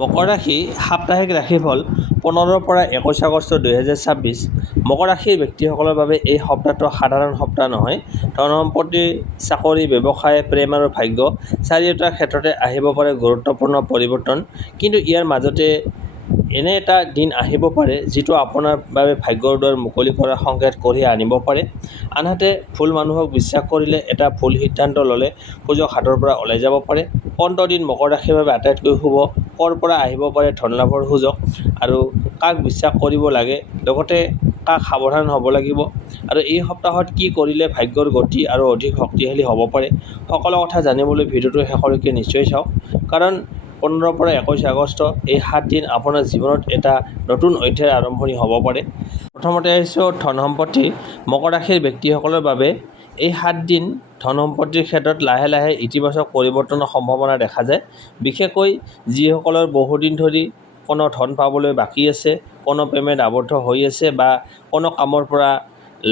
মকৰ ৰাশি সাপ্তাহিক ৰাশিফল 15 পৰা 21 আগষ্ট 2026। মকৰ ৰাশিৰ ব্যক্তিসকলৰ বাবে এই সপ্তাহটো সাধাৰণ সপ্তাহ নহয়। ধন সম্পত্তি, চাকৰি, ব্যৱসায়, প্ৰেম আৰু ভাগ্য চাৰিওটা ক্ষেত্ৰতে আহিব পাৰে গুৰুত্বপূৰ্ণ পৰিৱৰ্তন। কিন্তু ইয়াৰ মাজতে এনে এটা দিন আহিব পাৰে যিটো আপোনাৰ বাবে ভাগ্যৰ দুৱাৰ মুকলি কৰাৰ সংকেত কঢ়িয়াই আনিব পাৰে। আনহাতে ভুল মানুহক বিশ্বাস কৰিলে, এটা ভুল সিদ্ধান্ত ল'লে সুযোগ হাতৰ পৰা ওলাই যাব পাৰে। কোনটো দিন মকৰ ৰাশিৰ বাবে আটাইতকৈ শুভ, ক'ৰ পৰা আহিব পাৰে ধন লাভৰ সুযোগ, আৰু কাক বিশ্বাস কৰিব লাগে, লগতে কাক সাৱধান হ'ব লাগিব, আৰু এই সপ্তাহত কি কৰিলে ভাগ্যৰ গতি আৰু অধিক শক্তিশালী হ'ব পাৰে, সকলো কথা জানিবলৈ ভিডিঅ'টো শেষলৈকে নিশ্চয় চাওক। কাৰণ 15 পৰা 21 আগষ্ট এই 7 দিন আপোনাৰ জীৱনত এটা নতুন অধ্যায়ৰ আৰম্ভণি হ'ব পাৰে। প্ৰথমতে আহিছোঁ ধন সম্পত্তি। মকৰ ৰাশিৰ ব্যক্তিসকলৰ বাবে এই 7 দিন ধন সম্পত্তিৰ ক্ষেত্ৰত লাহে লাহে ইতিবাচক পৰিৱৰ্তনৰ সম্ভাৱনা দেখা যায়। বিশেষকৈ যিসকলৰ বহুদিন ধৰি কোনো ধন পাবলৈ বাকী আছে, কোনো পে'মেণ্ট আবদ্ধ হৈ আছে বা কোনো কামৰ পৰা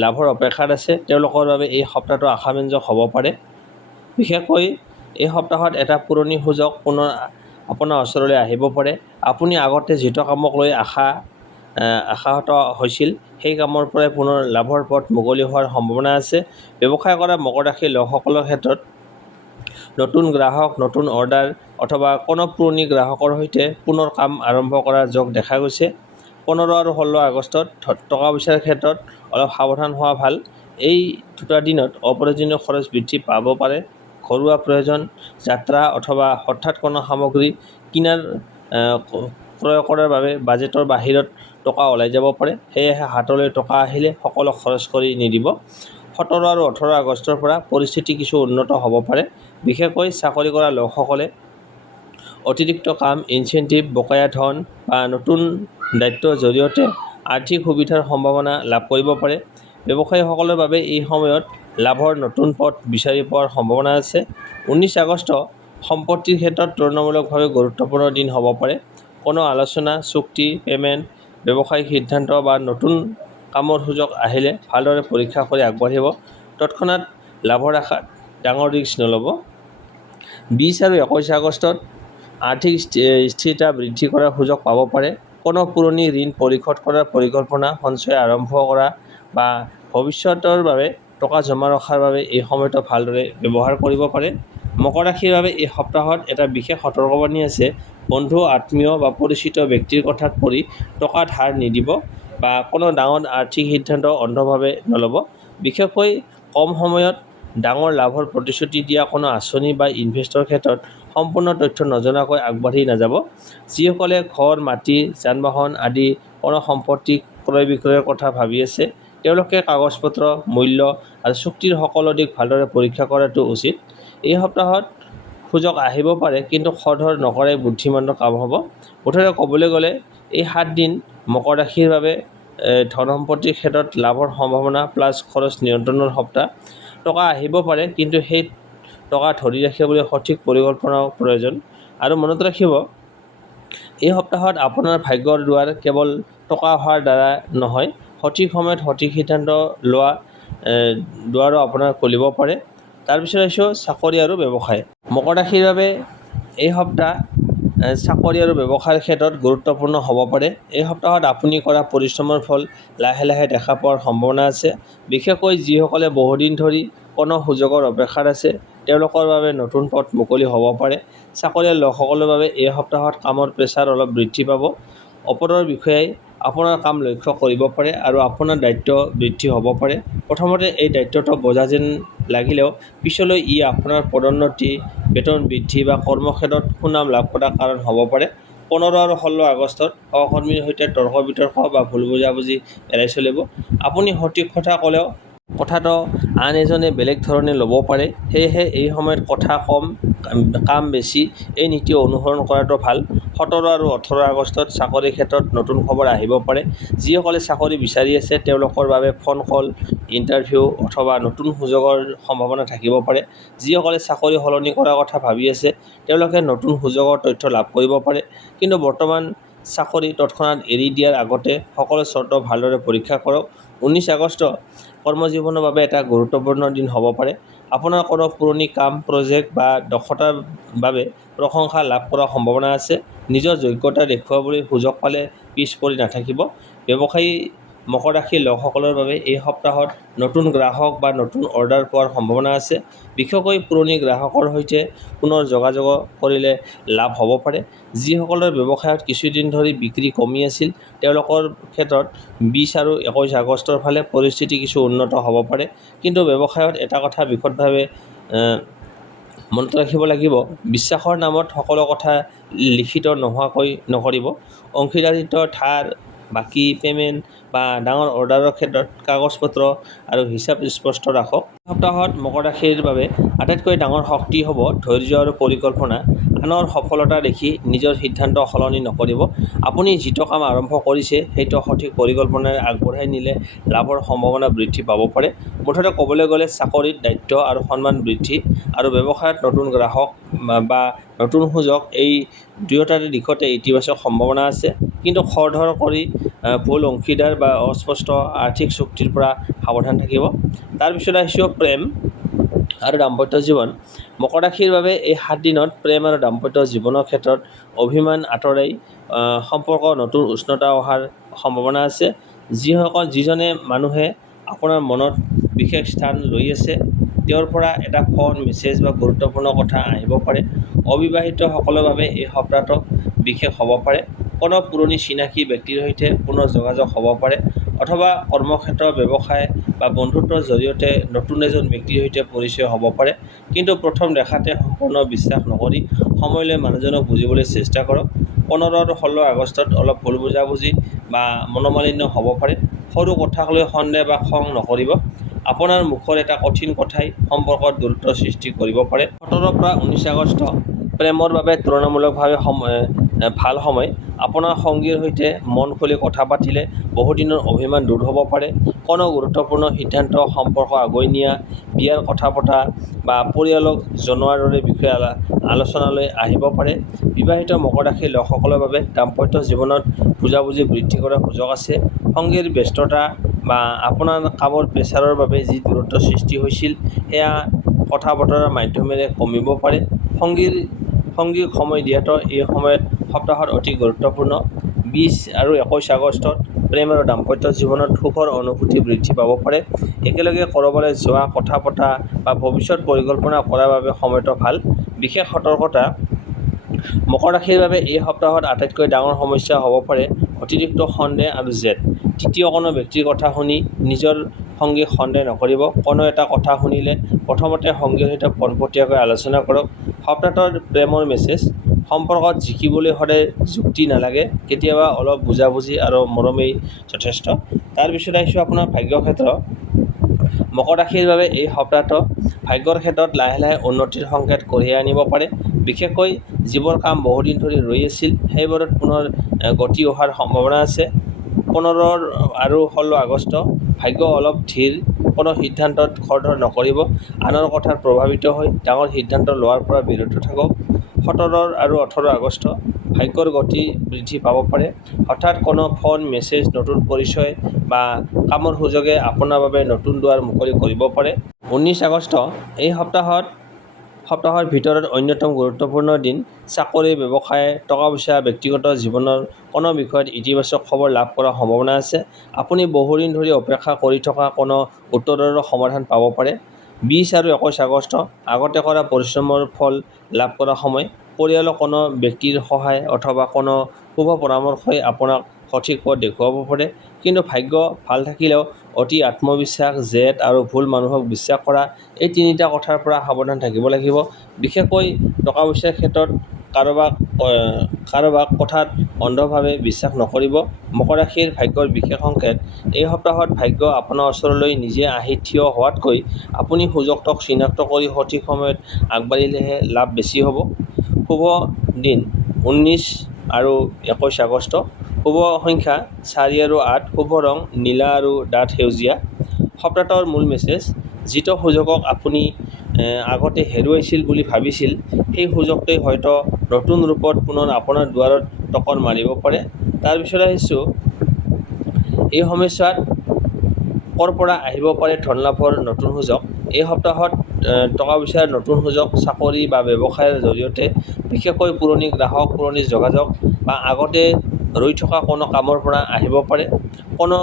লাভৰ অপেক্ষাত আছে, তেওঁলোকৰ বাবে এই সপ্তাহটো আশাব্যঞ্জক হ'ব পাৰে। বিশেষকৈ এই সপ্তাহত এটা পুৰণি সুযোগ পুনৰ আপোনাৰ ওচৰলৈ আহিব পাৰে। আপুনি আগতে যিটো কামক লৈ আশাহত হৈছিল, সেই কামৰ পৰাই পুনৰ লাভৰ পথ মুকলি হোৱাৰ সম্ভাৱনা আছে। ব্যৱসায় কৰা মকৰ ৰাশিৰ লোকসকলৰ ক্ষেত্ৰত নতুন গ্ৰাহক, নতুন অৰ্ডাৰ অথবা কোনো পুৰণি গ্ৰাহকৰ সৈতে পুনৰ কাম আৰম্ভ কৰাৰ যোগ দেখা গৈছে। 15 আৰু 16 আগষ্টত টকা পইচাৰ ক্ষেত্ৰত অলপ সাৱধান হোৱা ভাল। এই দুটা দিনত অপ্ৰয়োজনীয় খৰচ বৃদ্ধি পাব পাৰে। ঘৰুৱা প্ৰয়োজন, যাত্ৰা অথবা হঠাৎ কোনো সামগ্ৰী কিনাৰ ক্ৰয় কৰাৰ বাবে বাজেটৰ বাহিৰত টকা ওলাই যাব পাৰে। সেয়েহে হাতলৈ টকা আহিলে সকলো খৰচ কৰি নিদিব। 17 আৰু 18 আগষ্টৰ পৰা পৰিস্থিতি কিছু উন্নত হ'ব পাৰে। বিশেষকৈ চাকৰি কৰা লোকসকলে অতিৰিক্ত কাম, ইনচেণ্টিভ, বকেয়া ধন বা নতুন দায়িত্বৰ জৰিয়তে আৰ্থিক সুবিধাৰ সম্ভাৱনা লাভ কৰিব পাৰে। ব্যৱসায়ীসকলৰ বাবে এই সময়ত লাভৰ নতুন পথ বিচাৰি পোৱাৰ সম্ভাৱনা আছে। 19 আগষ্ট সম্পত্তিৰ ক্ষেত্ৰত তুলনামূলকভাৱে গুৰুত্বপূৰ্ণ দিন হ'ব পাৰে। কোনো আলোচনা, চুক্তি, পে'মেণ্ট, ব্যৱসায়িক সিদ্ধান্ত বা নতুন কামৰ সুযোগ আহিলে ভালদৰে পৰীক্ষা কৰি আগবাঢ়িব। তৎক্ষণাত লাভৰ আশাত ডাঙৰ ৰিস্ক নল'ব। 20 আৰু 21 আগষ্টত আৰ্থিক স্থিৰতা বৃদ্ধি কৰাৰ সুযোগ পাব পাৰে। কোনো পুৰণি ঋণ পৰিশোধ কৰাৰ পৰিকল্পনা, সঞ্চয় আৰম্ভ কৰা বা ভৱিষ্যতৰ বাবে টকা জমা ৰখাৰ বাবে এই সময়টো ভালদৰে ব্যৱহাৰ কৰিব পাৰে। মকৰ ৰাশিৰ বাবে এই সপ্তাহত এটা বিশেষ সতৰ্কবাণী আছে। বন্ধু, আত্মীয় বা পৰিচিত ব্যক্তিৰ কথাত পৰি টকা ধাৰ নিদিব বা কোনো ডাঙৰ আৰ্থিক সিদ্ধান্ত অন্ধভাৱে নল'ব। বিশেষকৈ কম সময়ত ডাঙৰ লাভৰ প্ৰতিশ্ৰুতি দিয়া কোনো আঁচনি বা ইনভেষ্টৰ ক্ষেত্ৰত সম্পূৰ্ণ তথ্য নজনাকৈ আগবাঢ়ি নাযাব। যিসকলে ঘৰ, মাটি, যান-বাহন আদি কোনো সম্পত্তি ক্ৰয় বিক্ৰয়ৰ কথা ভাবি আছে, তেওঁলোকে কাগজ-পত্ৰ, মূল্য আৰু চুক্তিৰ সকলো দিশ ভালদৰে পৰীক্ষা কৰাটো উচিত। এই সপ্তাহত সুযোগ আহিব পাৰে, কিন্তু খৰধৰ নকৰাই বুদ্ধিমানৰ কাম হ'ব। মুঠতে ক'বলৈ গ'লে এই 7 দিন মকৰ ৰাশিৰ বাবে ধন সম্পত্তিৰ ক্ষেত্ৰত লাভৰ সম্ভাৱনা প্লাছ খৰচ নিয়ন্ত্ৰণৰ সপ্তাহ। টকা আহিব পাৰে, কিন্তু সেই টকা ধৰি ৰাখিবলৈ সঠিক পৰিকল্পনাও প্ৰয়োজন। আৰু মনত ৰাখিব, এই সপ্তাহত আপোনাৰ ভাগ্যৰ দুৱাৰ কেৱল টকা অহাৰ দ্বাৰা নহয়, সঠিক সময়ত সঠিক সিদ্ধান্ত লোৱা দুৱাৰো আপোনাৰ খুলিব পাৰে। তাৰপিছত আহিছোঁ চাকৰি আৰু ব্যৱসায়। মকৰ ৰাশিৰ বাবে এই সপ্তাহ চাকৰি আৰু ব্যৱসায়ৰ ক্ষেত্ৰত গুৰুত্বপূৰ্ণ হ'ব পাৰে। এই সপ্তাহত আপুনি কৰা পৰিশ্ৰমৰ ফল লাহে লাহে দেখা পোৱাৰ সম্ভাৱনা আছে। বিশেষকৈ যিসকলে বহুদিন ধৰি কোনো সুযোগৰ অপেক্ষাত আছে, তেওঁলোকৰ বাবে নতুন পথ মুকলি হ'ব পাৰে। চাকৰিয়াল লোকসকলৰ বাবে এই সপ্তাহত কামৰ প্ৰেছাৰ অলপ বৃদ্ধি পাব। ওপৰৰ বিষয়াই আপোনাৰ কাম লক্ষ্য কৰিব পাৰে আৰু আপোনাৰ দায়িত্ব বৃদ্ধি হ'ব পাৰে। প্ৰথমতে এই দায়িত্বটো বোজা যেন লাগিলেও পিছলৈ ই আপোনাৰ পদোন্নতি, বেতন বৃদ্ধি বা কৰ্মক্ষেত্ৰত সুনাম লাভ কৰাৰ কাৰণ হ'ব পাৰে। 15 আৰু 16 আগষ্টত সহকৰ্মীৰ সৈতে তৰ্ক-বিতৰ্ক বা ভুল বুজাবুজি এৰাই চলিব। আপুনি সঠিক কথা ক'লেও কথাটো আন এজনে বেলেগ ধৰণে ল'ব পাৰে। সেয়েহে এই সময়ত কথা কম, কাম বেছি এই নীতি অনুসৰণ কৰাটো ভাল। 17 আৰু 18 আগষ্টত চাকৰিৰ ক্ষেত্ৰত নতুন খবৰ আহিব পাৰে। যিসকলে চাকৰি বিচাৰি আছে, তেওঁলোকৰ বাবে ফোন কল, ইণ্টাৰভিউ অথবা নতুন সুযোগৰ সম্ভাৱনা থাকিব পাৰে। যিসকলে চাকৰি সলনি কৰাৰ কথা ভাবি আছে, তেওঁলোকে নতুন সুযোগৰ তথ্য লাভ কৰিব পাৰে। কিন্তু বৰ্তমান চাকৰি তৎক্ষণাত এৰি দিয়াৰ আগতে সকলো চৰ্ত ভালদৰে পৰীক্ষা কৰক। 19 আগষ্ট কৰ্মজীৱনৰ বাবে এটা গুৰুত্বপূৰ্ণ দিন হ'ব পাৰে। আপোনাৰ কোনো পুৰণি কাম, প্ৰজেক্ট বা দক্ষতাৰ বাবে প্ৰশংসা লাভ কৰাৰ সম্ভাৱনা আছে। নিজৰ যোগ্যতা দেখুৱাবলৈ সুযোগ পালে পিছ পৰি নাথাকিব। ব্যৱসায়ী মকৰ ৰাশিৰ লোকসকলৰ বাবে এই সপ্তাহত নতুন গ্ৰাহক বা নতুন অৰ্ডাৰ পোৱাৰ সম্ভাৱনা আছে। বিশেষকৈ পুৰণি গ্ৰাহকৰ সৈতে পুনৰ যোগাযোগ কৰিলে লাভ হ'ব পাৰে। যিসকলৰ ব্যৱসায়ত কিছুদিন ধৰি বিক্ৰী কমি আছিল, তেওঁলোকৰ ক্ষেত্ৰত 20 আৰু 21 আগষ্টৰ ফালে পৰিস্থিতি কিছু উন্নত হ'ব পাৰে। কিন্তু ব্যৱসায়ত এটা কথা বিশদভাৱে মনত ৰাখিব লাগিব, বিশ্বাসৰ নামত সকলো কথা লিখিত নোহোৱাকৈ নকৰিব। অংশীদাৰিত্ব, ধাৰ, বাকী পে'মেণ্ট বা ডাঙৰ অৰ্ডাৰৰ ক্ষেত্ৰত কাগজ-পত্ৰ আৰু হিচাপ স্পষ্ট ৰাখক। সপ্তাহত মকৰ ৰাশিৰ বাবে আটাইতকৈ ডাঙৰ শক্তি হ'ব ধৈৰ্য আৰু পৰিকল্পনা। আনৰ সফলতা দেখি নিজৰ সিদ্ধান্ত সলনি নকৰিব। আপুনি যিটো কাম আৰম্ভ কৰিছে সেইটো সঠিক পৰিকল্পনাৰে আগবঢ়াই নিলে লাভৰ সম্ভাৱনা বৃদ্ধি পাব পাৰে। মুঠতে ক'বলৈ গ'লে চাকৰিত দায়িত্ব আৰু সন্মান বৃদ্ধি আৰু ব্যৱসায়ত নতুন গ্ৰাহক বা নতুন সুযোগ, এই দুয়োটাৰে দিশতে ইতিবাচক সম্ভাৱনা আছে। কিন্তু খৰধৰ কৰি ভুল অংশীদাৰ বা অস্পষ্ট আৰ্থিক চুক্তিৰ পৰা সাৱধান থাকিব। তাৰপিছত আহিছোঁ প্ৰেম আৰু দাম্পত্য জীৱন। মকৰ ৰাশিৰ বাবে এই 7 দিনত প্ৰেম আৰু দাম্পত্য জীৱনৰ ক্ষেত্ৰত অভিমান আঁতৰাই সম্পৰ্ক নতুন উষ্ণতা অহাৰ সম্ভাৱনা আছে। যিজনে মানুহে আপোনাৰ মনত বিশেষ স্থান লৈ আছে, তেওঁৰ পৰা এটা ফোন, মেছেজ বা গুৰুত্বপূৰ্ণ কথা আহিব পাৰে। অবিবাহিতসকলৰ বাবে এই সপ্তাহটো বিশেষ হ'ব পাৰে। কোনো পুৰণি চিনাকি ব্যক্তিৰ সৈতে পুনৰ যোগাযোগ হ'ব পাৰে অথবা কৰ্মক্ষেত্ৰ, ব্যৱসায় বা বন্ধুত্বৰ জৰিয়তে নতুন এজন ব্যক্তিৰ সৈতে পৰিচয় হ'ব পাৰে। কিন্তু প্ৰথম দেখাতে সম্পূৰ্ণ বিশ্বাস নকৰি সময় লৈ মানুহজনক বুজিবলৈ চেষ্টা কৰক। 15 আৰু 16 আগষ্টত অলপ ভুল বুজাবুজি বা মনোমালিন্য হ'ব পাৰে। সৰু কথাক লৈ সন্দেহ বা খং নকৰিব। আপোনাৰ মুখৰ এটা কঠিন কথাই সম্পৰ্কত দূৰত্বৰ সৃষ্টি কৰিব পাৰে। 17 পৰা 19 আগষ্ট প্ৰেমৰ বাবে তুলনামূলকভাৱে ভাল সময়। আপোনাৰ সঙ্গীৰ সৈতে মন খুলি কথা পাতিলে বহুদিনৰ অভিমান দূৰ হ'ব পাৰে। কোনো গুৰুত্বপূৰ্ণ সিদ্ধান্ত, সম্পৰ্ক আগুৱাই নিয়া, বিয়াৰ কথা পতা বা পৰিয়ালক জনোৱাৰ দৰে বিষয়ে আলোচনালৈ আহিব পাৰে। বিবাহিত মকৰ ৰাশিৰ লোকসকলৰ বাবে দাম্পত্য জীৱনত বুজাবুজি বৃদ্ধি কৰাৰ সুযোগ আছে। সঙ্গীৰ ব্যস্ততা বা আপোনাৰ কামৰ প্ৰেছাৰৰ বাবে যি দূৰত্ব সৃষ্টি হৈছিল, সেয়া কথা-বতৰাৰ মাধ্যমেৰে কমিব পাৰে। সঙ্গীক সময় দিয়াটো এই সপ্তাহত অতি গুৰুত্বপূৰ্ণ। 20 আৰু 21 আগষ্টত প্ৰেম আৰু দাম্পত্য জীৱনত সুখৰ অনুভূতি বৃদ্ধি পাব পাৰে। একেলগে ক'ৰবালৈ যোৱা, কথা পতা বা ভৱিষ্যত পৰিকল্পনা কৰাৰ বাবে সময়টো ভাল। বিশেষ সতৰ্কতা, মকৰ ৰাশিৰ বাবে এই সপ্তাহত আটাইতকৈ ডাঙৰ সমস্যা হ'ব পাৰে অতিৰিক্ত সন্দেহ আৰু জেদ। তৃতীয় কোনো ব্যক্তিৰ কথা শুনি নিজৰ সঙ্গীক সন্দেহ নকৰিব। কোনো এটা কথা শুনিলে প্ৰথমতে সঙ্গীৰ সৈতে পোনপটীয়াকৈ আলোচনা কৰক। সপ্তাহটোৰ প্ৰেমৰ মেছেজ, সম্পৰ্কত জিকিবলৈ সদায় যুক্তি নালাগে, কেতিয়াবা অলপ বুজাবুজি আৰু মৰমেই যথেষ্ট। তাৰপিছত আহিছোঁ আপোনাৰ ভাগ্য ক্ষেত্ৰ। মকৰ ৰাশিৰ বাবে এই সপ্তাহটো ভাগ্যৰ ক্ষেত্ৰত লাহে লাহে উন্নতিৰ সংকেত কঢ়িয়াই আনিব পাৰে। বিশেষকৈ যিবোৰ কাম বহুদিন ধৰি ৰৈ আছিল, সেইবোৰত পুনৰ গতি অহাৰ সম্ভাৱনা আছে। 15 আৰু 16 আগষ্ট ভাগ্য অলপ ধীৰ। কোনো সিদ্ধান্তত খৰধৰ নকৰিব। আনৰ কথাত প্ৰভাৱিত হৈ ডাঙৰ সিদ্ধান্ত লোৱাৰ পৰা বিৰত থাকক। 17 আৰু 18 আগষ্ট ভাগ্যৰ গতি বৃদ্ধি পাব পাৰে। হঠাৎ কোনো ফোন, মেছেজ, নতুন পৰিচয় বা কামৰ সুযোগে আপোনাৰ বাবে নতুন দুৱাৰ মুকলি কৰিব পাৰে। 19 আগষ্ট এই সপ্তাহৰ ভিতৰত অন্যতম গুৰুত্বপূৰ্ণ দিন। চাকৰি, ব্যৱসায়, টকা-পইচা, ব্যক্তিগত জীৱনৰ কোনো বিষয়ত ইতিবাচক খবৰ লাভ কৰাৰ সম্ভাৱনা আছে। আপুনি বহুদিন ধৰি অপেক্ষা কৰি থকা কোনো উত্তৰৰ সমাধান পাব পাৰে। 20 আৰু 21 আগষ্ট আগতে কৰা পৰিশ্ৰমৰ ফল লাভ কৰাৰ সময়। পৰিয়ালৰ কোনো ব্যক্তিৰ সহায় অথবা কোনো শুভ পৰামৰ্শই আপোনাক সঠিক পথ দেখুৱাব পাৰে। কিন্তু ভাগ্য ভাল থাকিলেও অতি আত্মবিশ্বাস, জেদ আৰু ভুল মানুহক বিশ্বাস কৰা, এই তিনিটা কথাৰ পৰা সাৱধান থাকিব লাগিব। বিশেষকৈ টকা-পইচাৰ ক্ষেত্ৰত কাৰোবাক কথাত অন্ধভাৱে বিশ্বাস নকৰিব। মকৰ ৰাশিৰ ভাগ্যৰ বিশেষ সংকেত, এই সপ্তাহত ভাগ্য আপোনাৰ ওচৰলৈ নিজে আহি থিয় হোৱাতকৈ আপুনি সুযোগটোক চিনাক্ত কৰি সঠিক সময়ত আগবাঢ়িলেহে লাভ বেছি হ'ব। শুভ দিন 19 আৰু 21 আগষ্ট। শুভ সংখ্যা 4 আৰু 8। শুভ ৰং নীলা আৰু ডাঠ সেউজীয়া। সপ্তাহটোৰ মূল মেছেজ, যিটো সুযোগক আপুনি আগতে হেৰুৱাইছিল বুলি ভাবিছিল, সেই সুযোগটোৱে হয়তো নতুন ৰূপত পুনৰ আপোনাৰ দুৱাৰত টকৰ মাৰিব পাৰে। তাৰপিছত আহিছোঁ, এই সময়ছোৱাত ক'ৰ পৰা আহিব পাৰে ধন লাভৰ নতুন সুযোগ। এই সপ্তাহত টকা পইচাৰ নতুন সুযোগ, চাকৰি বা ব্যৱসায়ৰ জৰিয়তে বিশেষকৈ পুৰণি গ্ৰাহক, পুৰণি যোগাযোগ বা আগতে ৰৈ থকা কোনো কামৰ পৰা আহিব পাৰে। কোনো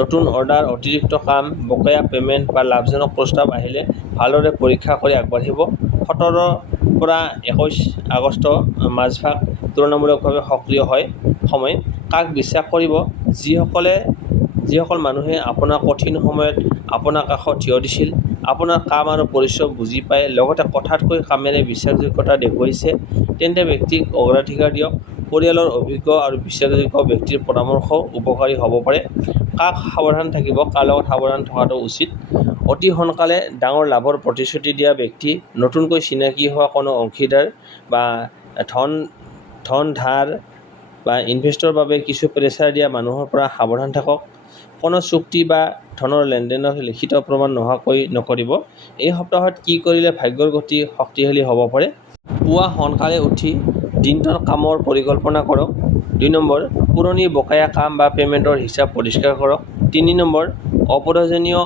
নতুন অৰ্ডাৰ, অতিৰিক্ত কাম, বকেয়া পে'মেণ্ট বা লাভজনক প্ৰস্তাৱ আহিলে ভালদৰে পৰীক্ষা কৰি আগবাঢ়িব। 17 পৰা 21 আগষ্ট মাজভাগ তুলনামূলকভাৱে সক্ৰিয় সময়। কাক বিশ্বাস কৰিব? যিসকল মানুহে আপোনাৰ কঠিন সময়ত আপোনাৰ কাষত থিয় দিছিল, আপোনাৰ কাম আৰু পৰিশ্ৰম বুজি পায়, লগতে কথাতকৈ কামেৰে বিশ্বাসযোগ্যতা দেখুৱাইছে, তেন্তে ব্যক্তিক অগ্ৰাধিকাৰ দিয়ক। পৰিয়ালৰ অভিজ্ঞ আৰু বিশ্বাসযোগ্য ব্যক্তিৰ পৰামৰ্শও উপকাৰী হ'ব পাৰে। কাক সাৱধান থাকিব, কাৰ লগত সাৱধান থকাটো উচিত? অতি সোনকালে ডাঙৰ লাভৰ প্ৰতিশ্ৰুতি দিয়া ব্যক্তি, নতুনকৈ চিনাকি হোৱা কোনো অংশীদাৰ বা ধন ধাৰ বা ইনভেষ্টৰ বাবে কিছু প্ৰেছাৰ দিয়া মানুহৰ পৰা সাৱধান থাকক। কোনো চুক্তি বা ধনৰ লেনদেনৰ লিখিত প্ৰমাণ নোহোৱাকৈ নকৰিব। এই সপ্তাহত কি কৰিলে ভাগ্যৰ গতি শক্তিশালী হ'ব পাৰে? পুৱা সোনকালে উঠি দিনটোৰ কামৰ পৰিকল্পনা কৰক। 2 নম্বৰ, পুৰণি বকেয়া কাম বা পে'মেণ্টৰ হিচাপ পৰিষ্কাৰ কৰক। 3 নম্বৰ, অপ্ৰয়োজনীয়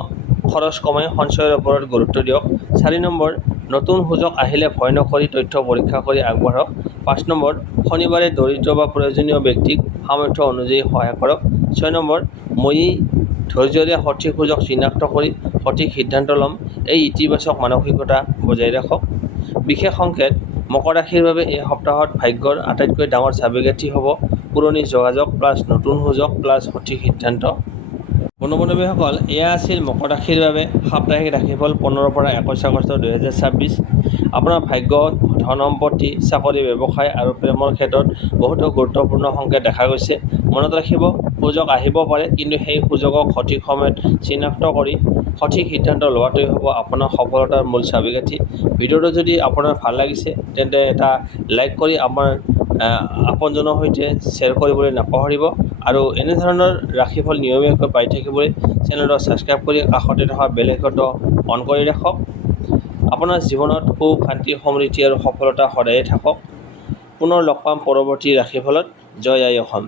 খৰচ কমাই সঞ্চয়ৰ ওপৰত গুৰুত্ব দিয়ক। 4 নম্বৰ, নতুন সুযোগ আহিলে ভয় নকৰি তথ্য পৰীক্ষা কৰি আগবাঢ়ক। 5 নম্বৰ, শনিবাৰে দৰিদ্ৰ বা প্ৰয়োজনীয় ব্যক্তিক সামৰ্থ্য অনুযায়ী সহায় কৰক। 6 নম্বৰ, মই ধৈৰ্য্যৰে সঠিক সুযোগ চিনাক্ত কৰি সঠিক সিদ্ধান্ত ল'ম। এই ইতিবাচক মানসিকতা বজাই ৰাখক। বিশেষ সংকেত: মকৰ ৰাশিৰ বাবে এই সপ্তাহত ভাগ্যৰ আটাইতকৈ ডাঙৰ চাবিকাঠি হ'ব পুৰণি যোগাযোগ প্লাছ নতুন সুযোগ প্লাছ সঠিক সিদ্ধান্ত। বন্ধু-বান্ধৱীসকল, এয়া আছিল মকৰ ৰাশিৰ বাবে সাপ্তাহিক ৰাশিফল 15 পৰা 21 আগষ্ট 2026। আপোনাৰ ভাগ্য, ধন সম্পত্তি, চাকৰি, ব্যৱসায় আৰু প্ৰেমৰ ক্ষেত্ৰত বহুতো গুৰুত্বপূৰ্ণ সংকেত দেখা গৈছে। মনত ৰাখিব, সুযোগ আহিব পাৰে, কিন্তু সেই সুযোগক সঠিক সময়ত চিনাক্ত কৰি সঠিক সিদ্ধান্ত লোৱাটোৱেই হ'ব আপোনাৰ সফলতাৰ মূল চাবিকাঠি। ভিডিঅ'টো যদি আপোনাৰ ভাল লাগিছে তেন্তে এটা লাইক কৰি আপোনাৰ আপোনজনৰ সৈতে শ্বেয়াৰ কৰিবলৈ নাপাহৰিব। আৰু এনেধৰণৰ ৰাশিফল নিয়মীয়াকৈ পাই থাকিবলৈ চেনেলটো ছাবস্ক্ৰাইব কৰি কাষতে থকা বেল আইকনটো অন কৰি ৰাখক। আপোনাৰ জীৱনত সুখ, শান্তি, সমৃদ্ধি আৰু সফলতা সদায়ে থাকক। পুনৰ লগ পাম পৰৱৰ্তী ৰাশিফলত। জয় আই অসম।